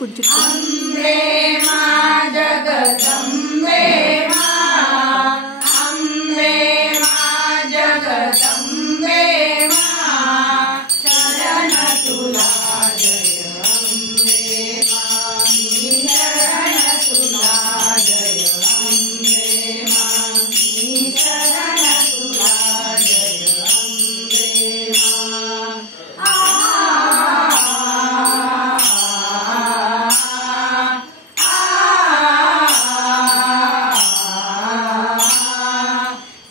चिटकून अम्बे मां जगदम्बे मां, अम्बे मां जगदम्बे मां, चरण तुला जय अम्बे मां, चरण तुला जय अम्बे मां, चरण तुला जय अम्बे मां।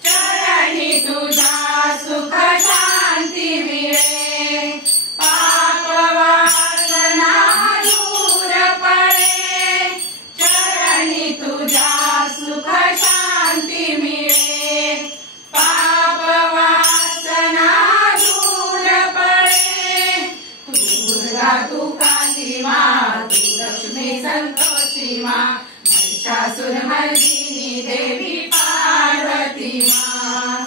चरणी तुझा सुख शांती मिळे, पाप वासना दूर पळे, चरणी तुझा सुख शांती मिळे, पाप वासना दूर पळे। तू दुर्गा तू काली मां, तू लक्ष्मी संतोषी मां, महिषासुरमर्दिनी देवी पार्वती मां।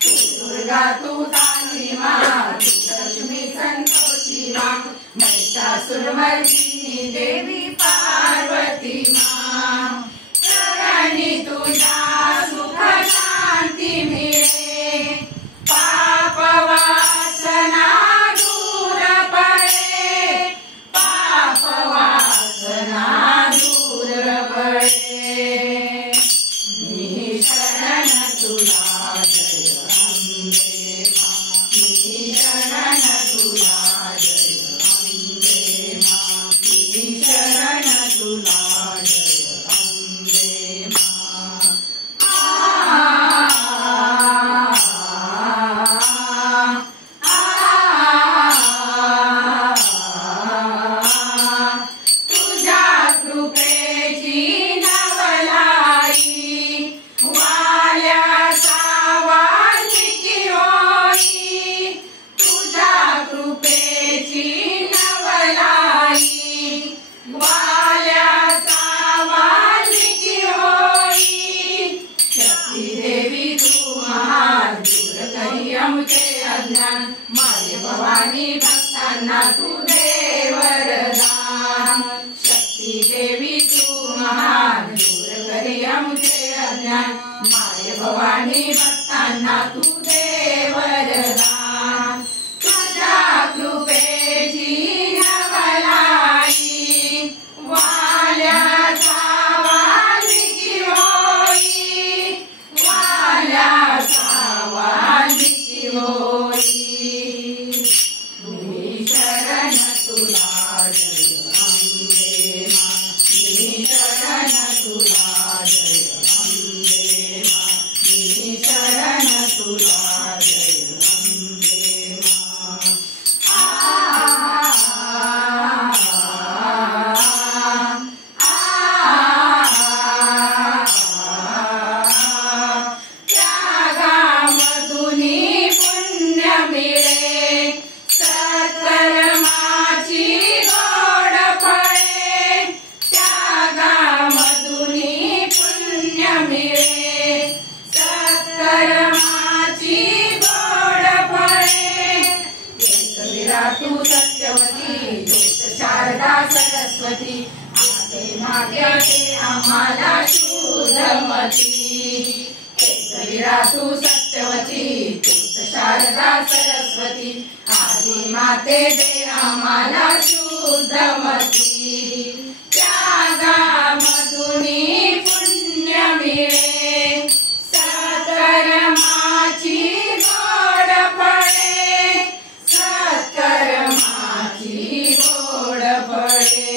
तू दुर्गा तू काली मां, तू लक्ष्मी संतोषी मां, महिषासुरमर्दिनी देवी पार्वती मां। चरणी तुझा सुख शांती मिळे, पाप वासना दूर पळे, पाप वासना दूर पळे। मी शरण तुला जय अम्बे मां, मी शरण तुला जय अम्बे मां, मी शरण तुला जय अम्बे मां। तुझ्या कृपेची नवलाई, वाल्याचा वाल्मिकी होई, तुझ्या कृपेची नवलाई, वाल्याचा वाल्मिकी होई। शक्ती देवी तू महान, दूर करी आमचे अज्ञान, माय भवानी भक्तांना तू दे वरदान। शक्ती देवी तू महान, दूर करी आमचे अज्ञान, माय भवानी भक्तांना तू दे वरदान। तुझ्या कृपेची नवलाई, वाल्याचा वाल्मिकी होई, वाल्याचा वाल्मिकी होई। मी शरण तुला जय अम्बे मां, मी शरण तुला जय अम्बे मां, मी शरण तुला जय अम्बे मां। त्यागामधुनी पुण्य मिळे, सत्कर्माची गोड फळे, त्यागामधुनी पुण्य मिळे, सत्कर्माची गोड फळे। एकवीरा तू सत्यवती, ज्योत शारदा सरस्वती, आते मागे दे आम्हाला शुद्धमती। एकवीरा तू सत्यवती, ज्योत शारदा सरस्वती, आदि माते दे आम्हाला शुद्धमती। त्यागामधुनी पुण्य मिळे, सत्कर्माची गोड फळे, सत्कर्माची गोड फळे।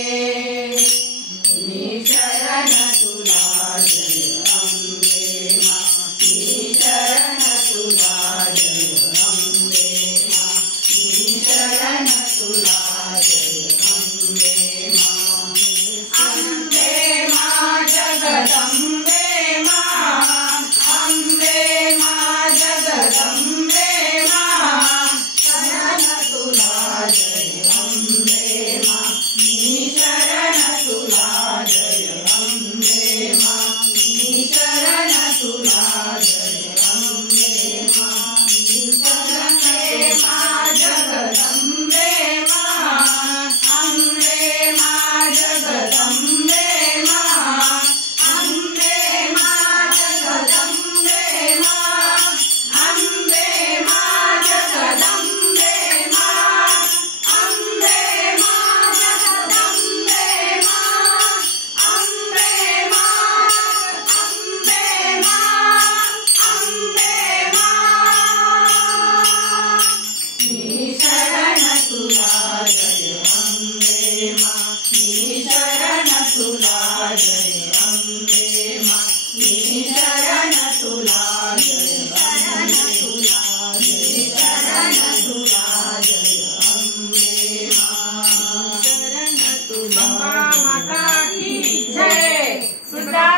मी शरण तुला जय अम्बे मां, मी शरण तुला जय अम्बे मां, मी शरण तुला जय अम्बे मां। अम्बे मां जगदम्बे अंबा माता की जय। सुधा